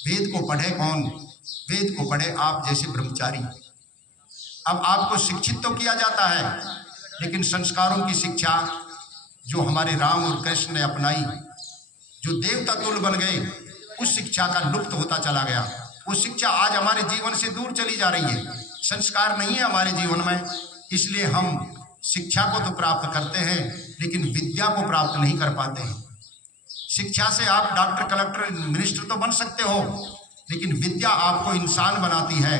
वेद को पढ़े कौन? वेद को पढ़े आप जैसे ब्रह्मचारी। अब आपको शिक्षित तो किया जाता है, लेकिन संस्कारों की शिक्षा जो हमारे राम और कृष्ण ने अपनाई, जो देवता तुल्य बन गए, उस शिक्षा का लुप्त होता चला गया। वो शिक्षा आज हमारे जीवन से दूर चली जा रही है। संस्कार नहीं है हमारे जीवन में, इसलिए हम शिक्षा को तो प्राप्त करते हैं लेकिन विद्या को प्राप्त नहीं कर पाते हैं। शिक्षा से आप डॉक्टर, कलेक्टर, मिनिस्टर तो बन सकते हो, लेकिन विद्या आपको इंसान बनाती है।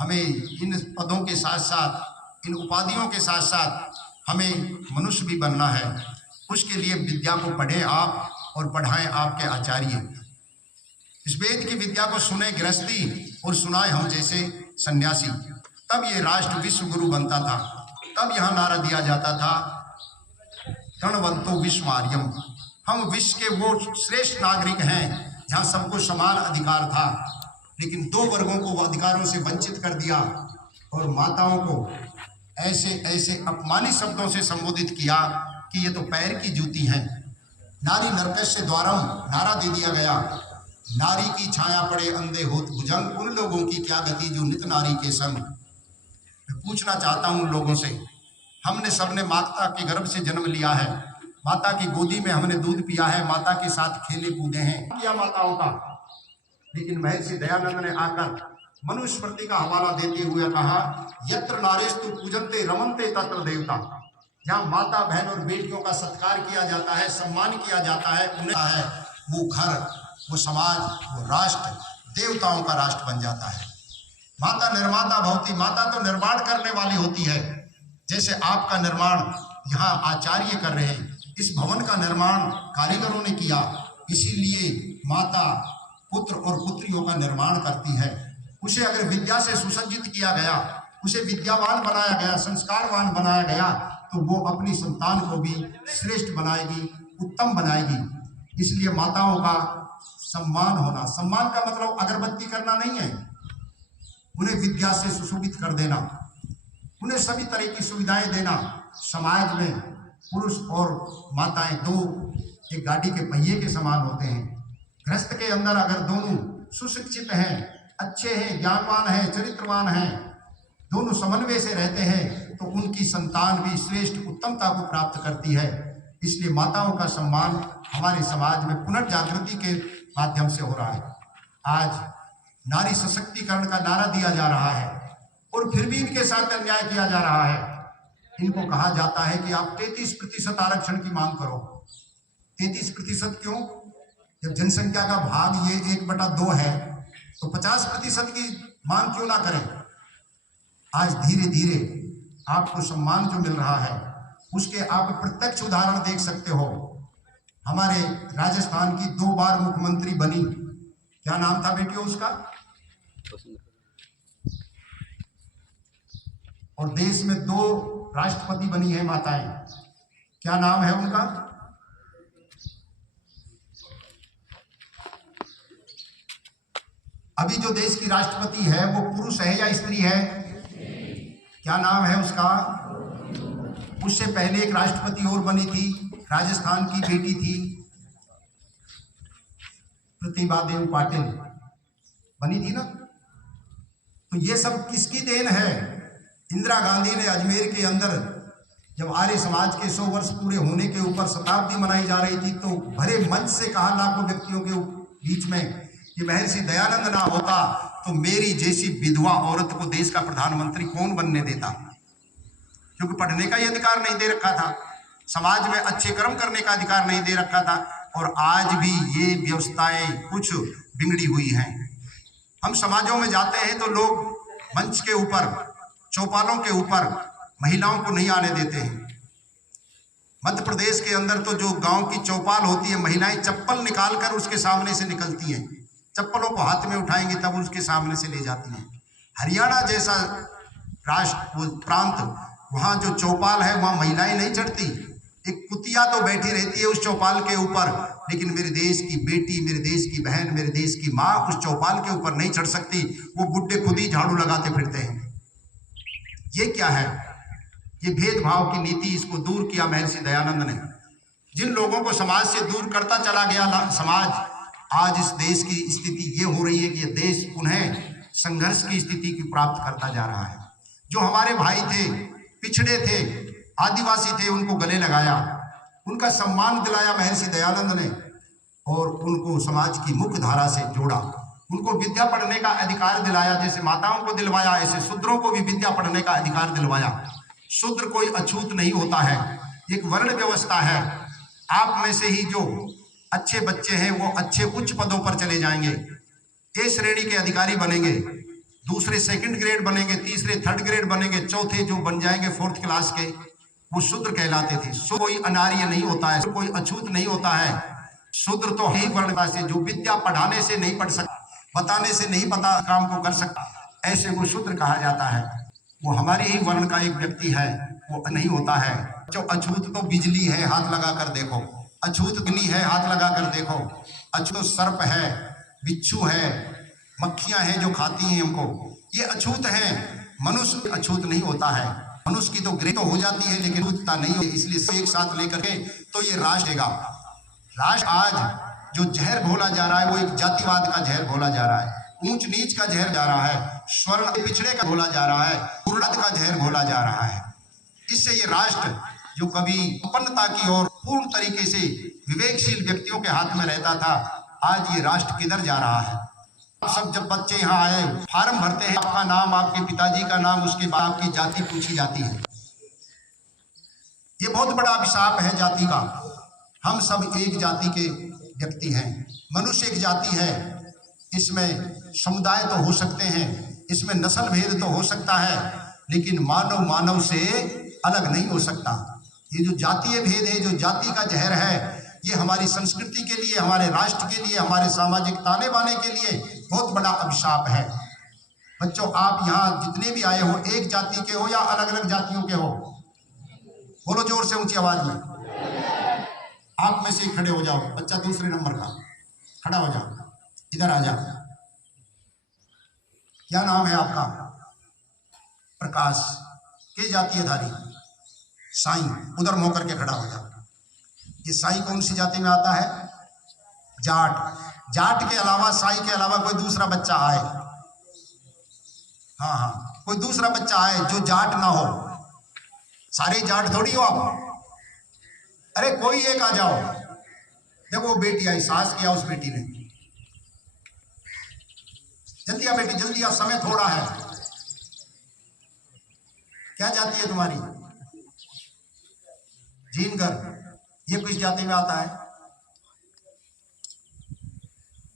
हमें इन पदों के साथ साथ, इन उपाधियों के साथ साथ हमें मनुष्य भी बनना है। उसके लिए विद्या को पढ़ें आप और पढ़ाएं आपके आचार्य। इस वेद की विद्या को सुने गृहस्थी और सुनाए हम जैसे सन्यासी, तब ये राष्ट्र विश्व गुरु बनता था। तब यहाँ नारा दिया जाता था, गणवंतो विश्व आर्यम, हम विश्व के वो श्रेष्ठ नागरिक हैं जहाँ सबको समान अधिकार था। लेकिन दो वर्गों को वो अधिकारों से वंचित कर दिया और माताओं को ऐसे ऐसे अपमानित शब्दों से संबोधित किया कि ये तो पैर की जूती हैं। नारी नरकस्य द्वारम नारा दे दिया गया। नारी की छाया पड़े अंधे होत भुजंग, उन लोगों की क्या गति जो नित नारी के संग। मैं पूछना चाहता हूं उन लोगों से, हमने सबने माता के गर्भ से जन्म लिया है, माता की गोदी में हमने दूध पिया है, माता के साथ खेले कूदे हैं किया माताओं का। लेकिन महर्षि दयानंद ने आकर मनुस्मृति का हवाला देते हुए कहा, यत्र नारेस्तु पूजन्ते रमन्ते तत्र देवता। जहाँ माता, बहन और बेटियों का सत्कार किया जाता है, सम्मान किया जाता है, उन्हें है वो घर, वो समाज, वो राष्ट्र देवताओं का राष्ट्र बन जाता है। माता निर्माता भवति, माता तो निर्माण करने वाली होती है। जैसे आपका निर्माण यहाँ आचार्य कर रहे हैं, इस भवन का निर्माण कारीगरों ने किया, इसीलिए माता पुत्र और पुत्रियों का निर्माण करती है। उसे अगर विद्या से सुसज्जित किया गया, उसे विद्यावान बनाया गया, संस्कारवान बनाया गया, तो वो अपनी संतान को भी श्रेष्ठ बनाएगी, उत्तम बनाएगी। इसलिए माताओं का सम्मान होना, सम्मान का मतलब अगरबत्ती करना नहीं है, उन्हें विद्या से सुशोभित कर देना, उन्हें सभी तरह की सुविधाएं देना। समाज में पुरुष और माताएं दो एक गाड़ी के पहिए के समान होते हैं। गृहस्थ के अंदर अगर दोनों सुशिक्षित हैं, अच्छे हैं, ज्ञानवान हैं, चरित्रवान हैं, दोनों समन्वय से रहते हैं, तो उनकी संतान भी श्रेष्ठ उत्तमता को प्राप्त करती है। इसलिए माताओं का सम्मान हमारे समाज में पुनर्जागृति के माध्यम से हो रहा है। आज नारी सशक्तिकरण का नारा दिया जा रहा है और फिर भी इनके साथ अन्याय किया जा रहा है। इनको कहा जाता है कि आप 33% आरक्षण की मांग करो। 33% क्यों? जब जनसंख्या का भाग ये 1/2 है, तो 50% की मांग क्यों ना करें? आज धीरे धीरे आपको सम्मान जो मिल रहा है, उसके आप प्रत्यक्ष उदाहरण देख सकते हो। हमारे राजस्थान की 2 बार मुख्यमंत्री बनी, क्या नाम था बेटियों उसका? और देश में 2 राष्ट्रपति बनी है माताएं, क्या नाम है उनका? अभी जो देश की राष्ट्रपति है वो पुरुष है या स्त्री है? क्या नाम है उसका? उससे पहले एक राष्ट्रपति और बनी थी, राजस्थान की बेटी थी, प्रतिभा देव पाटिल बनी थी ना। तो ये सब किसकी देन है? इंदिरा गांधी ने अजमेर के अंदर जब आर्य समाज के 100 वर्ष पूरे होने के ऊपर शताब्दी मनाई जा रही थी, तो भरे मंच से कहा लाखों व्यक्तियों के बीच में कि महर्षि दयानंद ना होता तो मेरी जैसी विधवा औरत को देश का प्रधानमंत्री कौन बनने देता। क्योंकि पढ़ने का ही अधिकार नहीं दे रखा था, समाज में अच्छे कर्म करने का अधिकार नहीं दे रखा था, और आज भी ये व्यवस्थाएं कुछ बिगड़ी हुई हैं। हम समाजों में जाते हैं तो लोग मंच के ऊपर, चौपालों के ऊपर महिलाओं को नहीं आने देते हैं। मध्य प्रदेश के अंदर तो जो गांव की चौपाल होती है, महिलाएं चप्पल निकालकर उसके सामने से निकलती हैं, चप्पलों को हाथ में उठाएंगे तब उसके सामने से ले जाती हैं। हरियाणा जैसा राष्ट्र प्रांत, वहाँ जो चौपाल है वहाँ महिलाएं नहीं चढ़ती, एक कुतिया तो बैठी रहती है उस चौपाल के ऊपर, लेकिन मेरे देश की बेटी, मेरे देश की बहन, मेरे देश की माँ उस चौपाल के ऊपर नहीं चढ़ सकती। वो बुड्ढे खुद ही झाड़ू लगाते फिरते हैं। ये क्या है? ये भेदभाव की नीति, इसको दूर किया महर्षि दयानंद ने। जिन लोगों को समाज से दूर करता चला गया समाज, आज इस देश की स्थिति ये हो रही है कि ये देश पुनः संघर्ष की स्थिति की प्राप्त करता जा रहा है। जो हमारे भाई थे, पिछड़े थे, आदिवासी थे, उनको गले लगाया, उनका सम्मान दिलाया महर्षि दयानंद ने, और उनको समाज की मुख्य धारा से जोड़ा, उनको विद्या पढ़ने का अधिकार दिलाया। जैसे माताओं को दिलवाया, ऐसे शूद्रों को भी विद्या पढ़ने का अधिकार दिलवाया। शूद्र कोई अछूत नहीं होता है, एक वर्ण व्यवस्था है। आप में से ही जो अच्छे बच्चे हैं वो अच्छे उच्च पदों पर चले जाएंगे, ए श्रेणी के अधिकारी बनेंगे, दूसरे सेकंड ग्रेड बनेंगे, तीसरे थर्ड ग्रेड बनेंगे, चौथे जो बन जाएंगे फोर्थ क्लास के, वो शूद्र कहलाते थे। कोई अनार्य नहीं होता है, कोई अछूत नहीं होता है। शूद्र तो ही वर्ण से, जो विद्या पढ़ाने से नहीं पढ़ सकता, बताने से नहीं पता काम को कर सकता, ऐसे वो शूद्र कहा जाता है। वो हमारे ही वर्ण का एक व्यक्ति है, वो नहीं होता है। जो अछूत तो बिजली है, हाथ लगा कर देखो। अछूत बिजली है, हाथ लगा कर देखो। अछूत सर्प है, बिच्छू है, मक्खियां हैं जो खाती हैं हमको, ये अछूत हैं। मनुष्य अछूत नहीं होता है। मनुष्य की तो ग्रे तो हो जाती है, लेकिन अछूतता नहीं होती। इसलिए एक साथ लेकर के तो ये राष्ट्र देगा। राष्ट्र आज जो जहर घोला जा रहा है, वो एक जातिवाद का जहर घोला जा रहा है, ऊंच नीच का जहर जा रहा है, स्वर्ण पिछड़े का घोला जा रहा है, उर्द का जहर घोला जा रहा है। इससे ये राष्ट्र जो कभी संपन्नता की ओर पूर्ण तरीके से विवेकशील व्यक्तियों के हाथ में रहता था, आज ये राष्ट्र किधर जा रहा है। आप सब जब बच्चे यहाँ आए, फार्म भरते हैं, आपका नाम, आपके पिताजी का नाम, उसके बाद आपकी जाति पूछी जाती है। ये बहुत बड़ा अभिशाप है जाति का। हम सब एक जाति के व्यक्ति हैं। मनुष्य एक जाति है, इसमें समुदाय तो हो सकते हैं, इसमें नस्ल भेद तो हो सकता है, लेकिन मानव मानव से अलग नहीं हो सकता। ये जो जातीय भेद है, जो जाति का जहर है, ये हमारी संस्कृति के लिए, हमारे राष्ट्र के लिए, हमारे सामाजिक ताने बाने के लिए बहुत बड़ा अभिशाप है। बच्चों, आप यहाँ जितने भी आए हो, एक जाति के हो या अलग अलग जातियों के हो? बोलो जोर से, ऊंची आवाज में। आप में से खड़े हो जाओ, बच्चा दूसरे नंबर का खड़ा हो जाओ, इधर आ जाओ। क्या नाम है आपका? प्रकाश। के जातीय धारी? साई। उधर मुंह करके खड़ा हो जाओ। ये साई कौन सी जाति में आता है? जाट। जाट के अलावा, साई के अलावा कोई दूसरा बच्चा आए, हाँ, कोई दूसरा बच्चा आए जो जाट ना हो। सारे जाट थोड़ी हो आप। अरे कोई एक आ जाओ। देखो वो बेटी आई, सास किया उस बेटी ने। जल्दी आ बेटी, जल्दी आ, समय थोड़ा है। क्या जाति है तुम्हारी? जीनगर। ये किस जाति में आता है?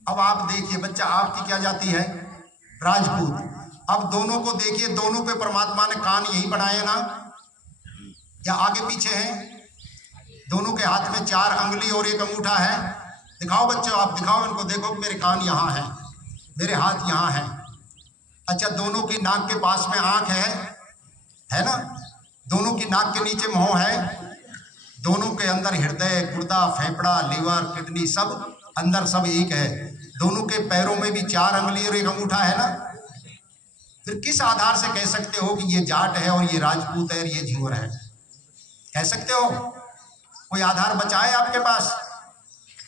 अब आप देखिए बच्चा, आपकी क्या जाति है? राजपूत। अब दोनों को देखिए, दोनों पे परमात्मा ने कान यही बनाए ना, या आगे पीछे हैं? दोनों के हाथ में 4 अंगुली और 1 अंगूठा है। दिखाओ बच्चों, आप दिखाओ इनको, देखो मेरे कान यहाँ है, मेरे हाथ यहाँ है। अच्छा, दोनों की नाक के पास में आंख है ना? दोनों की नाक के नीचे मुंह है। दोनों के अंदर हृदय, गुर्दा, फेफड़ा, लीवर, किडनी सब अंदर सब एक है। दोनों के पैरों में भी 4 अंगुली और 1 अंगूठा है ना? फिर किस आधार से कह सकते हो कि ये जाट है और ये राजपूत है और ये झिंगुर है? कह सकते हो? कोई आधार बचा है आपके पास?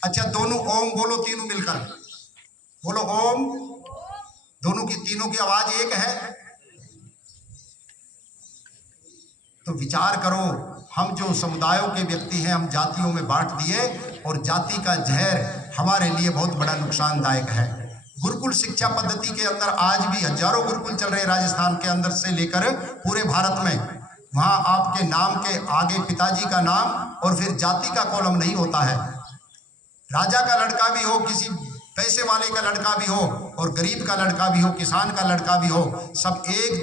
अच्छा, दोनों ओम बोलो, तीनों मिलकर बोलो ओम। दोनों की, तीनों की आवाज एक है। तो विचार करो, हम जो समुदायों के व्यक्ति हैं, हम जातियों में बांट दिए, और जाति का जहर हमारे लिए बहुत बड़ा नुकसानदायक है। गुरुकुल शिक्षा पद्धति के अंदर आज भी हजारों गुरुकुल चल रहे हैं, राजस्थान के अंदर से लेकर पूरे भारत में। वहां आपके नाम के आगे पिताजी का नाम और फिर जाति का कॉलम नहीं होता है। राजा का लड़का भी हो, किसी पैसे वाले का लड़का भी हो, और गरीब का लड़का भी हो, किसान का लड़का भी हो, सब एक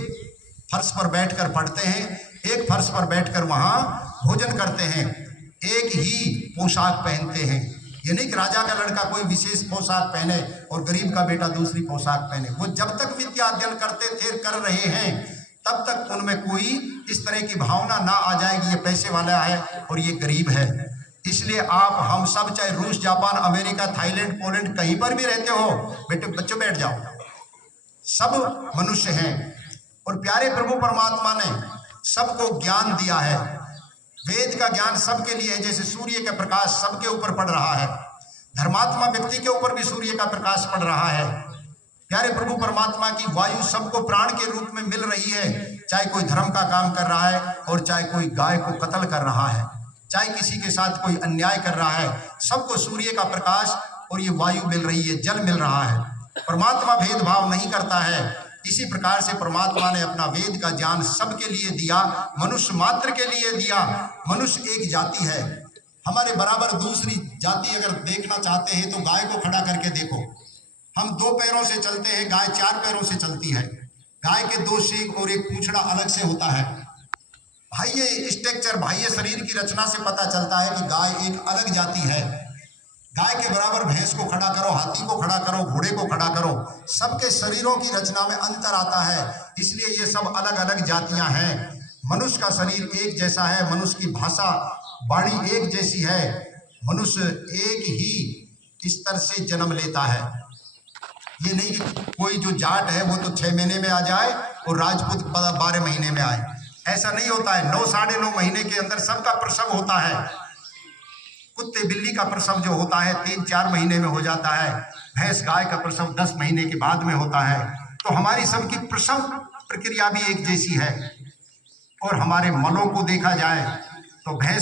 फर्श पर बैठकर पढ़ते हैं, एक फर्श पर बैठकर वहां भोजन करते हैं, एक ही पोशाक पहनते हैं। ये नहीं कि राजा का लड़का कोई विशेष पोशाक पहने और गरीब का बेटा दूसरी पोशाक पहने। वो जब तक विद्या अध्ययन करते थे, कर रहे हैं, तब तक उनमें कोई इस तरह की भावना ना आ जाएगी ये पैसे वाला है और ये गरीब है। इसलिए आप, हम सब, चाहे रूस, जापान, अमेरिका, थाईलैंड, पोलैंड, कहीं पर भी रहते हो, बेटे बच्चों बैठ जाओ, सब मनुष्य हैं। और प्यारे प्रभु परमात्मा ने सबको ज्ञान दिया है। वेद का ज्ञान सबके लिए है, जैसे सूर्य का प्रकाश सबके ऊपर पड़ रहा है। धर्मात्मा व्यक्ति के ऊपर भी सूर्य का प्रकाश पड़ रहा है। प्यारे प्रभु परमात्मा की वायु सबको प्राण के रूप में मिल रही है, चाहे कोई धर्म का काम कर रहा है और चाहे कोई गाय को कत्ल कर रहा है, चाहे किसी के साथ कोई अन्याय कर रहा है, सबको सूर्य का प्रकाश और ये वायु मिल रही है, जल मिल रहा है। परमात्मा भेदभाव नहीं करता है। इसी प्रकार से परमात्मा ने अपना वेद का ज्ञान सबके लिए दिया, मनुष्य मात्र के लिए दिया। मनुष्य एक जाति है, हमारे बराबर दूसरी जाति अगर देखना चाहते हैं तो गाय को खड़ा करके देखो। हम 2 पैरों से चलते हैं, गाय 4 पैरों से चलती है। गाय के 2 सींग और एक पूंछड़ा अलग से होता है। बाह्य स्ट्रक्चर, बाह्य शरीर की रचना से पता चलता है कि गाय एक अलग जाति है। गाय के बराबर भैंस को खड़ा करो, हाथी को खड़ा करो, घोड़े को खड़ा करो, सबके शरीरों की रचना में अंतर आता है, इसलिए ये सब अलग अलग जातियां हैं। मनुष्य का शरीर एक जैसा है, मनुष्य की भाषा वाणी एक जैसी है, मनुष्य एक ही स्तर से जन्म लेता है। ये नहीं कि कोई जो जाट है वो तो 6 महीने में आ जाए और राजपूत 12 महीने में आए, ऐसा नहीं होता है। 9 साढ़े 9 महीने के अंदर सबका प्रसव होता है। कुत्ते बिल्ली का प्रसव जो होता है 3-4 महीने में हो जाता है, भैंस गाय का प्रसव 10 महीने के बाद में होता है। तो हमारी सबकी प्रसव प्रक्रिया भी एक जैसी है। और हमारे मलों को देखा जाए तो भैंस